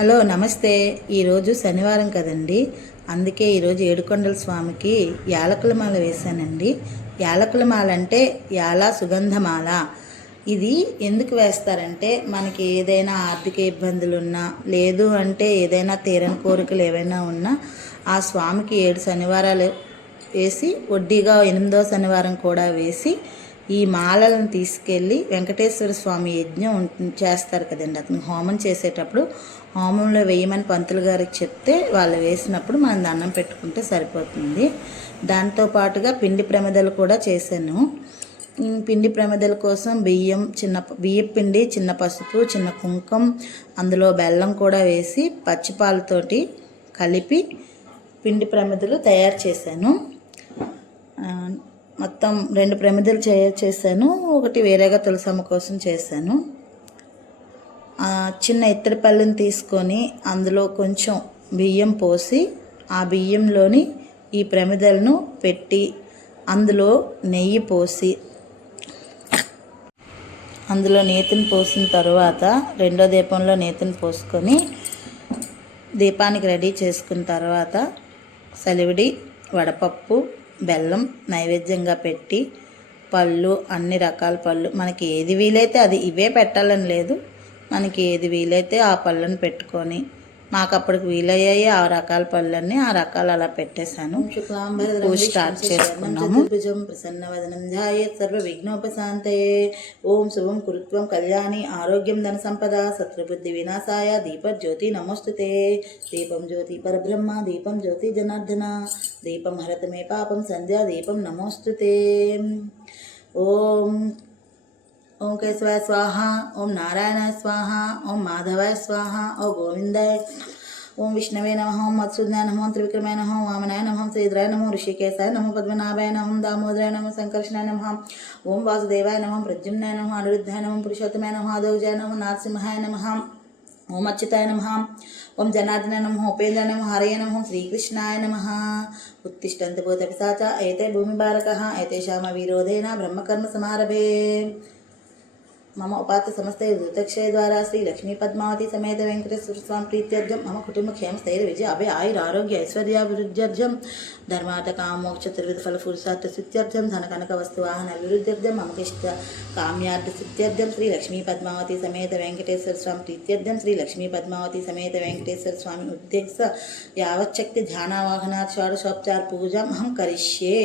Hello నమస్తే. ఈరోజు శనివారం కదండి, అందుకే ఈరోజు ఏడుకొండల స్వామికి యాలకుల మాల వేశానండి. యాలకుల మాల అంటే యాల సుగంధమాల. ఇది ఎందుకు వేస్తారంటే మనకి ఏదైనా ఆర్థిక ఇబ్బందులున్నా, లేదు అంటే ఏదైనా తీరని కోరికలు ఏవైనా ఉన్నా ఆ స్వామికి 7 శనివారాలు వేసి వడ్డీగా 8వ శనివారం కూడా వేసి ఈ మాలలను తీసుకెళ్ళి వెంకటేశ్వర స్వామి యజ్ఞం చేస్తారు కదండి, అతను హోమం చేసేటప్పుడు హోమంలో వేయమని పంతులు గారికి చెప్తే వాళ్ళు వేసినప్పుడు మనం దండం పెట్టుకుంటే సరిపోతుంది. దాంతోపాటుగా పిండి ప్రమిదలు కూడా చేశాను. పిండి ప్రమిదల కోసం బియ్యం పిండి, చిన్న పసుపు, చిన్న కుంకుమ, అందులో బెల్లం కూడా వేసి పచ్చిపాలతోటి కలిపి పిండి ప్రమిదలు తయారు చేశాను. మొత్తం 2 ప్రమిదలు చేశాను. ఒకటి వేరేగా తులసమ్మ కోసం చేశాను. చిన్న ఇత్తడి పళ్ళెని తీసుకొని అందులో కొంచెం బియ్యం పోసి ఆ బియ్యంలోని ఈ ప్రమిదలను పెట్టి అందులో నెయ్యి పోసి అందులో నేతిని పోసిన తర్వాత రెండో దీపంలో నేతిని పోసుకొని దీపానికి రెడీ చేసుకున్న తర్వాత సలివిడి, వడపప్పు, బెల్లం నైవేద్యంగా పెట్టి పళ్ళు, అన్ని రకాల పళ్ళు మనకి ఏది వీలైతే అది, ఇవే పెట్టాలని లేదు, మనకి ఏది వీలైతే ఆ పళ్ళను పెట్టుకొని మాకు అప్పటికి వీలయ్యాయి ఆ రకాల పళ్ళన్నీ ఆ రకాలు అలా పెట్టేశాను. పూజ స్టార్ట్ చేసుకున్నాము. ప్రసన్నవదనం ధ్యాయేత్ సర్వ విఘ్నోపశాంతయే. ఓం శుభం కురుత్వం కళ్యాణి ఆరోగ్యం ధన సంపద శత్రుబుద్ధి వినాశాయ దీపజ్యోతి నమోస్తుతే. దీపం జ్యోతి పరబ్రహ్మ దీపం జ్యోతి జనార్దన దీపం హరత మే పాపం సంధ్యా దీపం నమోస్తుతే. ఓం కేశవాయ స్వాహ, ఓం నారాయణాయ స్వాహ, ఓం మాధవాయ స్వాహ, ఓం గోవిందాయ, ఓం విష్ణవే నమ, ఓం మత్సూదనాయ నమ, ఓం త్రివిక్రమాయ నమ, ఓం వామనాయ నమ, ఓం శ్రీధరాయ నమ, ఋషికేశాయ నమ, పద్మనాభాయ నమ, దామోదరాయ నమ, సంకర్షణాయ నమ, ఓం వాసుదేవాయ నమ, ప్రద్యుమ్నాయ నమ, అనిరుద్ధాయ నమ, పురుషోత్తమాయ నమ, ఆదౌజాయ నమ, నారసింహాయ నమ, ఓం అచ్యుతాయ నమ, ఓం జనార్దనాయ నమ, ఉపేంద్రాయ నమ, హరయ నమ, శ్రీకృష్ణాయ నమ. ఉత్తిష్టంత భూతపిశాచ ఏతే భూమిభారకః ఏతేషామ విరోధేన బ్రహ్మకర్మ సమారభే. మమ ఉపాత్త సమస్త ఋతక్షయ ద్వారా శ్రీ లక్ష్మీ పద్మావతి సమేత వెంకటేశ్వర స్వామి ప్రీత్యర్థం మమ కుటుంబ క్షేమ స్థైర్య విజయ అభయ ఆయుర ఆరోగ్య ఐశ్వర్యాభివృద్ధ్యర్థం ధర్మార్థ కామోక్ష త్రివిధ ఫల పురుషార్థ సిద్ధ్యర్థం ధన కనక వస్తు వాహన అభివృద్ధ్యర్థం మమ ఇష్ట కామ్యార్థ సిద్ధ్యర్థం శ్రీ లక్ష్మీ పద్మావతి సమేత వెంకటేశ్వర స్వామి ప్రీత్యర్థం శ్రీ లక్ష్మీ పద్మావతి సమేత వెంకటేశ్వర స్వామి ఉద్దేశ యావచ్చక్తి ధ్యానావాహనాత్ షోడశోపచార పూజాం అహం కరిష్యే.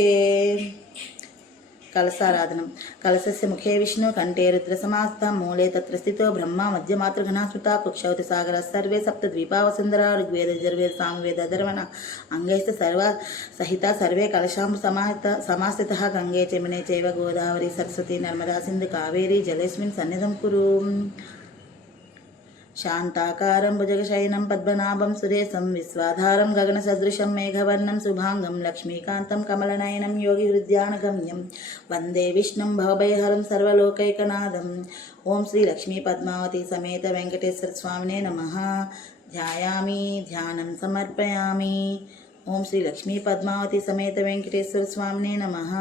కలసారాధనం. కలశస్య ముఖే విష్ణు కంఠే రుద్రసమాస్థ మూలే తత్ర స్థితో బ్రహ్మ మధ్యమాతృఘనాశ్రుత కుక్షౌతి సాగర సర్వే సప్తద్వీపావసుందర ఋగ్వేద యజుర్వేద సామవేద అధర్వణ అంగైస్త సర్వ సహిత సర్వే కలశాం సమాస్థిత గంగే చమినే చైవ గోదావరి సరస్వతి నర్మదా సింధు కావేరీ జలేస్మిన్ సన్నిధం కురు. శాంతాకారం భుజగశయనం పద్మనాభం సురేశం విశ్వాధారం గగనసదృశం మేఘవర్ణం శుభాంగం లక్ష్మీకాంతం కమలనయనం యోగి హృద్యానగమ్యం వందే విష్ణుం భవభయహరం సర్వలోకైకనాథం. ఓం శ్రీ లక్ష్మీ పద్మావతి సమేత వెంకటేశ్వర స్వామినే నమః. ధ్యాయామి ధ్యానం సమర్పయామి. ఓం శ్రీ లక్ష్మీ పద్మావతి సమేత వెంకటేశ్వర స్వామినే నమః.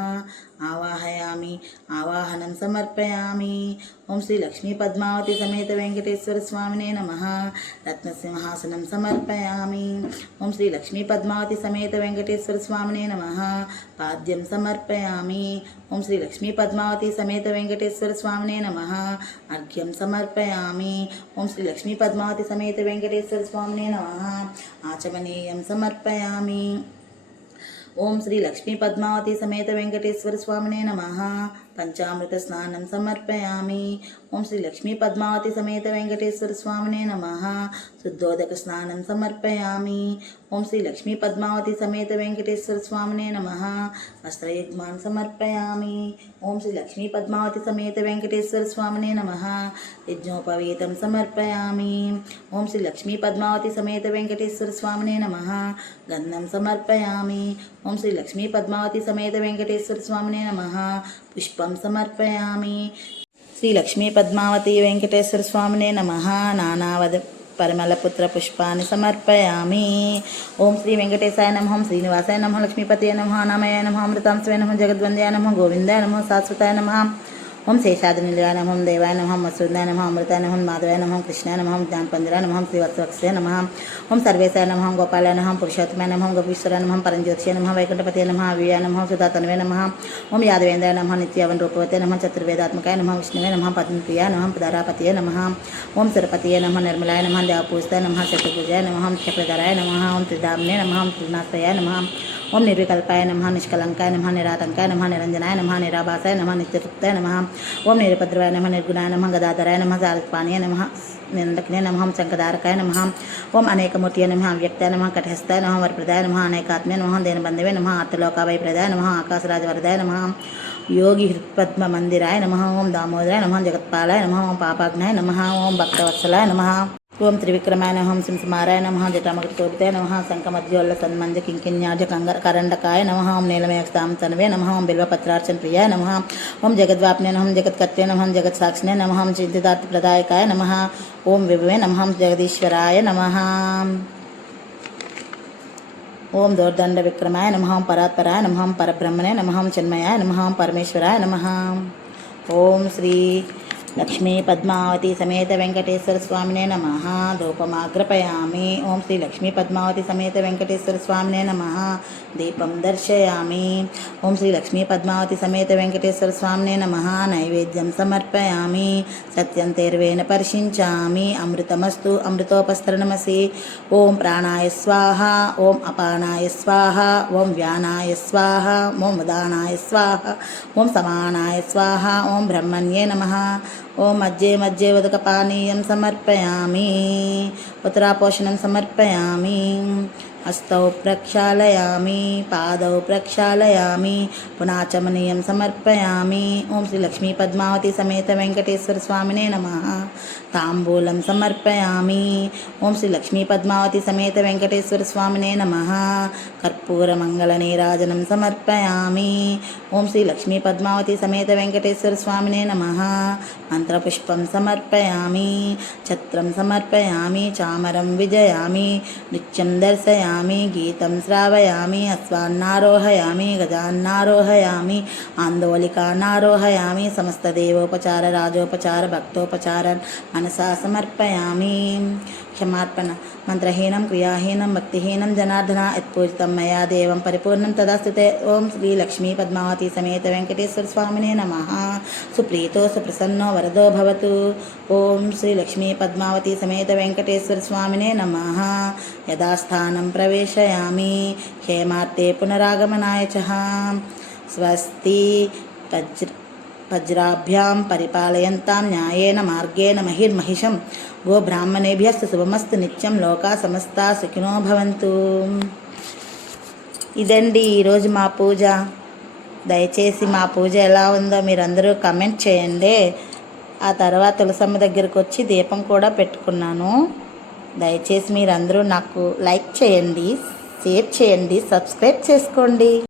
ఆవాహయామి ఆవాహనం సమర్పయామి. ఓం శ్రీ లక్ష్మీ పద్మావతి సమేత వెంకటేశ్వర స్వామినే నమః. రత్నసింహాసనం సమర్పయామి. ఓం శ్రీ లక్ష్మీ పద్మావతి సమేత వెంకటేశ్వర స్వామినే నమః. పాద్యం సమర్పయామి. ఓం శ్రీ లక్ష్మీ పద్మావతి సమేత వెంకటేశ్వర స్వామినే నమః. అర్ఘ్యం సమర్పయామి. ఓం శ్రీ లక్ష్మీ పద్మావతి సమేత వెంకటేశ్వర స్వామినే నమః. ఆచమనీయం సమర్పయామి. ఓం శ్రీ లక్ష్మీ పద్మావతి సమేత వెంకటేశ్వర స్వామినే నమః. పంచామృత స్నానం సమర్పయామి. ఓం శ్రీ లక్ష్మీ పద్మావతి సమేత వెంకటేశ్వర స్వామినే నమః. శుద్ధోదక స్నానం సమర్పయామి. ఓం శ్రీ లక్ష్మీ పద్మావతి సమేత వెంకటేశ్వర స్వామినే నమః. వస్త్రయుగ్మాన్ సమర్పయామి. ఓం శ్రీ లక్ష్మీ పద్మావతి సమేత వెంకటేశ్వర స్వామినే నమః. యజ్ఞోపవీతం సమర్పయామి. ఓం శ్రీ లక్ష్మీ పద్మావతి సమేత వెంకటేశ్వర స్వామినే నమః. గంధం సమర్పయామి. ఓం శ్రీ లక్ష్మీ పద్మావతి సమేత వెంకటేశ్వర స్వామినే నమః. పుష్పం సమర్పయామి. శ్రీ లక్ష్మీ పద్మావతి వెంకటేశ్వర స్వామినే నమః. నానావద పరిమళపుత్ర పుష్పాన్ని సమర్పయామి. ఓం శ్రీ వెంకటేశాయ నమః, శ్రీనివాసాయ నమః, లక్ష్మీపతయ నమః, అనామయాయ నమః, అమృతాంశయ నమః, జగద్వంద్యాయ నమః, గోవిందాయ నమః, శాశ్వతాయ నమః. ఓం శేషాద్రినిలయాయ నమః, దేవాయ నమః, మత్సూదాయ నమః, అమృతాయ నమః, మాధవాయ నమః, కృష్ణాయ నమః, జ్ఞానపంజరాయ నమః, శ్రీవత్సవక్షాయ నమః. ఓం సర్వేశాయ నమః, గోపాలాయ నమః, పురుషోత్తమాయ నమః, గోపీశ్వరాయ నమః, పరంజ్యోతిషాయ నమః, వైకుంఠపతయ నమః, అవ్యయాయ నమః, సుధాతనవే నమః. ఓం యాదవేంద్రాయ నమః, నిత్యవన్ రూపవతే నమః, చతుర్వేదాత్మకాయ నమః, విష్ణువే నమః, పద్మప్రియాయ నమః, పదారాపతయ నమః. ఓం సురపతయ నమః, నిర్మలాయ నమః, దేవపూజితాయ నమః, శత్రుపూజాయ నమః, క్షప్రధరాయ నమః. ఓం త్రిధామ్నే నమః, త్రినాశ్రయాయ నమః. ఓం నిర్వికల్పాయ నమః, నిష్కలంకాయ నమః, నిరాతంకాయ నమః, నిరంజనాయ నమః, నిరాభాసాయ నమః, నిత్యతృప్తాయ నమః. ఓం నిరుపద్రవాయ నమః, నిర్గుణాయ నమః, గదాధరాయ నమః, సారస్పాణీయ నమః, నిరందకినే నమః, శంఖధారకాయ నమః. ఓం అనేకమూర్తియ నమః, అవ్యక్తాయ నమః, కటహస్తాయ నమః, వరప్రదాయ నమః, అనేకాత్మ్య నమః, దేనబంధవే నమః, ఆర్తలోకావైప్రదాయ నమః, ఆకాశరాజవరదాయ నమః. యోగి హృత్పద్మ మందిరాయ నమః. ఓం దామోదరాయ నమః, జగత్పాలాయ నమః, ఓం పాపాగ్నాయ నమః, ఓం భక్తవత్సలాయ నమః. ఓం త్రివిక్రమాయ నమః, సింసమారాయ నమః, జటామకటోపితాయ నమః, శంఖమధ్యోల్ల సన్మంజ కింకిణ్యాజ కరండకాయ నమః. ఓం నీలమేక్షతాం తనవే నమః, ఓం బిల్వపత్రార్చన ప్రియాయ నమః. ఓం జగద్వాప్నే నమః, జగత్కర్త్రే నమః, జగత్సాక్షిణే నమః, చింతితార్థప్రదాయకాయ నమః. ఓం విభవే నమః, జగదీశ్వరాయ నమః. ఓం దోర్దండ విక్రమాయ నమః, పరాత్పరాయ నమః, పరబ్రహ్మణే నమః, చిన్మయాయ నమః, పరమేశ్వరాయ నమః. ఓం శ్రీ లక్ష్మీ పద్మావతి సమేత వెంకటేశ్వర స్వామినే నమః. ధూపమాగ్రపయామి. ఓం శ్రీ లక్ష్మీ పద్మావతి సమేత వెంకటేశ్వర స్వామినే నమః. దీపం దర్శయామి. ఓం శ్రీ లక్ష్మీ పద్మావతి సమేత వెంకటేశ్వర స్వామినే నమః. నైవేద్యం సమర్పయామి. సత్యం తేర్వేణ పరిశించామి. అమృతమస్తు అమృతోపస్తరణమసి. ఓం ప్రాణాయ స్వాహ, ఓం అపానాయ స్వాహ, ఓం వ్యానాయ స్వాహ, ఓం ఉదానాయ స్వాహ, ఓం సమానాయ స్వాహ, ఓం బ్రహ్మణ్యే నమః. ఓం మధ్యే మధ్యే ఉదకపానీయం సమర్పయామి. ఉత్తరాపోషణం సమర్పయామి. హస్తౌ ప్రక్షాళయామి, పాదౌ ప్రక్షాళయామి, పునాచమనీయం సమర్పయామి. ఓం శ్రీ లక్ష్మీ పద్మావతి సమేత వెంకటేశ్వర స్వామినే నమః. తాంబూలం సమర్పయామి. ఓం శ్రీ లక్ష్మీ పద్మావతి సమేత వెంకటేశ్వర స్వామినే నమః. కర్పూర మంగళ నీరాజనం సమర్పయామి. ఓం శ్రీ లక్ష్మీ పద్మావతి సమేత వెంకటేశ్వర స్వామినే నమః. మంత్రపుష్పం సమర్పయామి. ఛత్రం సమర్పయామి. చామరం విజయామి. నృత్యం దర్శయామి. గీతం శ్రావయామి. అశ్వాన్నారోహయామి. గజాన్నారోహయామి. ఆందోళికాన్నారోహయామి. సమస్త దేవోపచార రాజోపచార భక్తోపచార మనసా సమర్పయామి. క్షమార్పణ. మంత్రహీనం క్రియాహీనం భక్తిహీనం జనార్దన యత్పూజితం మయా దేవం పరిపూర్ణం తదాస్తుతే. ఓం శ్రీ లక్ష్మీ పద్మావతి సమేత వెంకటేశ్వర స్వామినే నమః. సుప్రీతో సుప్రసన్నో వరదో భవతు. ఓం శ్రీ లక్ష్మీ పద్మావతి సమేత వెంకటేశ్వర స్వామినే నమః. యథాస్థానం ప్రవేశయామి. హేమార్తే పునరాగమనాయ చ. స్వస్తి. వజ్రాభ్యాం పరిపాలయంతాం న్యాయేన మార్గేణ మహిర్మహిషం. గో బ్రాహ్మణేభ్యస్తు శుభమస్తు నిత్యం. లోకా సమస్తా సుఖినో భవంతు. ఇదండి ఈరోజు మా పూజ. దయచేసి మా పూజ ఎలా ఉందో మీరందరూ కమెంట్ చేయండి. ఆ తర్వాత తులసమ్మ దగ్గరకు వచ్చి దీపం కూడా పెట్టుకున్నాను. దయచేసి మీరందరూ నాకు లైక్ చేయండి, షేర్ చేయండి, సబ్స్క్రైబ్ చేసుకోండి.